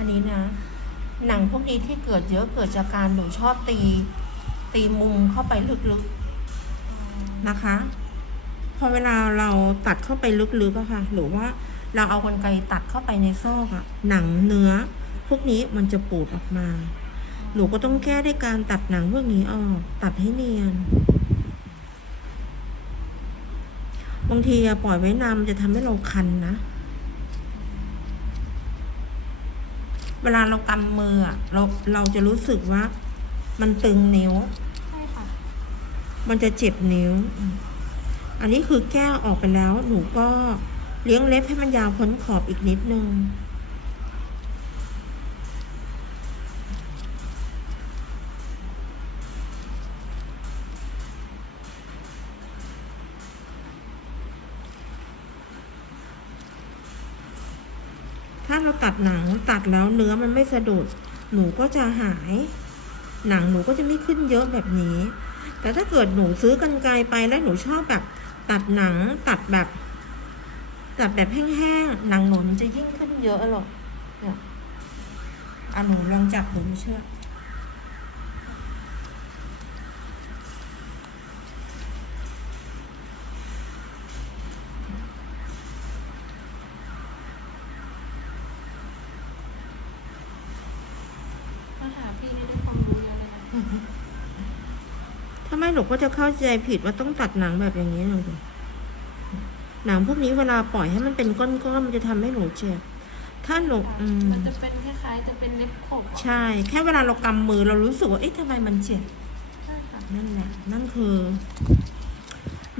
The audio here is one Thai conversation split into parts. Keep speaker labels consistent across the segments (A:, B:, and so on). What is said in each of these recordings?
A: อันนี้นะ หนังพวกนี้ที่เกิดเยอะเกิดจากการหนูชอบตี ตีมุมเข้าไปลึกๆนะคะ พอเวลาเราตัดเข้าไปลึกๆอะค่ะ หรือว่าเราเอากรรไกรตัดเข้าไปในซอกอะหนังเนื้อ พวกนี้มันจะปูดออกมา หนูก็ต้องแก้ด้วยการตัดหนังพวกนี้ออกตัดให้เนียนบางทีปล่อยไว้นานมันจะทำให้เราคันนะ เวลาเรากำมืออะเราเราจะรู้สึกว่า มันตึงนิ้ว
B: ใช่ค่ะ
A: มันจะเจ็บนิ้ว อันนี้คือแก้ออกไปแล้ว หนูก็เลี้ยงเล็บให้มันยาวพ้นขอบอีกนิดนึง ถ้าเราตัดหนังตัดแล้วเนื้อมันไม่สะดุด หนูก็จะหาย หนังหนูก็จะไม่ขึ้นเยอะแบบนี้ แต่ถ้าเกิดหนูซื้อกันไกลไปแล้วหนูชอบแบบ ตัดหนังตัดแบบ ตัดแบบแห้งๆหนังหนูมันจะยิ่งขึ้นเยอะหรอกเนี่ยอะหนูลองจับหนูเชื่อ
B: กาหาพี่นี่ได้ความรู้เยอะเลยนะ
A: ถ้าไม่หนูก็จะเข้าใจผิดว่าต้องตัดหนังแบบอย่างนี้เลยหนังพวกนี้เวลาปล่อยให้มันเป็นก้อนๆมันจะทำให้หนูเจ็บ ถ้าหนูอืม
B: มันจะเป็นคล้ายๆจะเป็นเล็บขบอะ
A: ใช่ แค่เวลาเรากำมือเรารู้สึกว่าเอ๊ะทำไมมันเจ็บ
B: ใช่ค่ะ
A: นั่นแหละนั่นคือ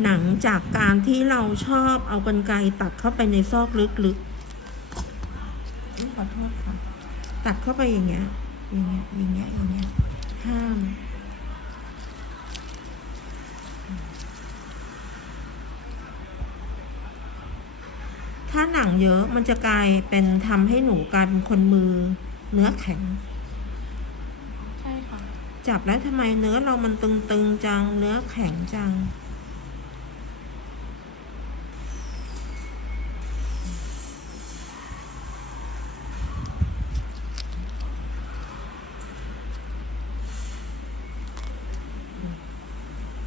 A: หนังจากการที่เราชอบเอากรรไกรตัดเข้าไปในซอกลึกๆอุ๊ยขอโทษค่ะ ตัดเข้าไปอย่างเงี้ย อย่างเงี้ยอย่างเงี้ยอย่างเงี้ยห้าม ถ้าหนังเยอะมันจะกลายเป็นทำให้หนูกลายเป็นคนมือเนื้อแข็ง
B: ใช่ค่ะ
A: จับแล้วทำไมเนื้อเรามันตึงๆจังเนื้อแข็งจัง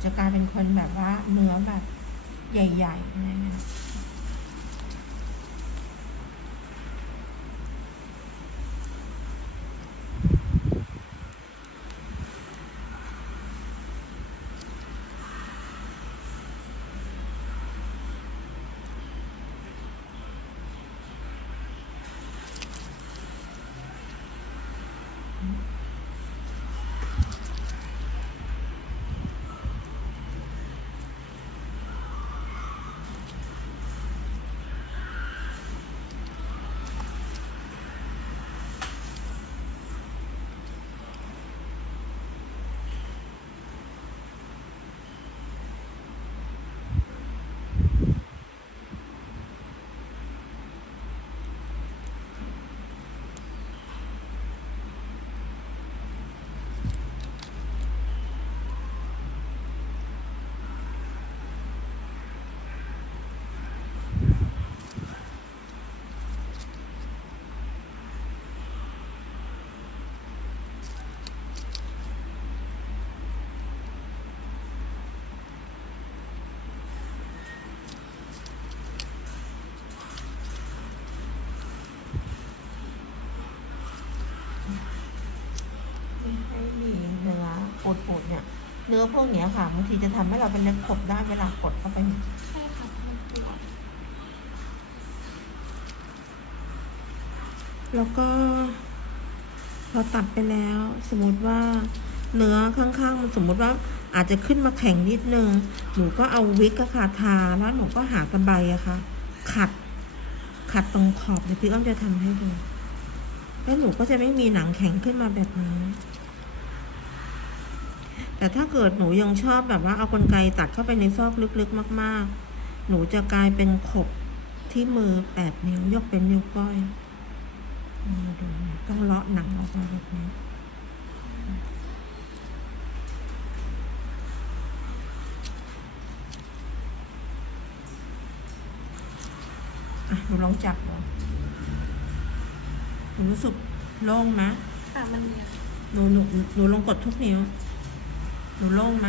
A: จะกลายเป็นคนแบบว่าเนื้อแบบใหญ่ๆอะไรเงี้ย ไม่ให้มีเนื้อปูดๆเนี่ย เนื้อพวกเนี้ยค่ะบางทีจะทำให้เราเป็นเล็บขบได้เวลากดเข้าไป
B: ใช่ค่ะ
A: แล้วก็พอตัดไปแล้ว สมมติว่าเนื้อข้างๆมันสมมติว่าอาจจะขึ้นมาแข็งนิดนึง หนูก็เอาวิกค่ะทาแล้วหนูก็หากระใบอะค่ะ ขัด ขัดตรงขอบเดี๋ยวพี่อ้อมจะทำให้ดูแล้วหนูก็จะไม่มีหนังแข็งขึ้นมาแบบนี้ แต่ถ้าเกิดหนูยังชอบแบบว่าเอากรรไกรตัดเข้าไปในซอกลึกๆมาก ๆ หนูจะกลายเป็นขบที่มือแปดนิ้วยกเป็นนิ้วก้อยนี่ดูนะต้องเลาะหนังออกมาแบบนี้อะหนูลองจับดูหนูรู้สึกโล่งไหม
B: ค่ะมันเนี่ย
A: หนูหนูหนูลองกดทุกนิ้วห นูโล่งไหม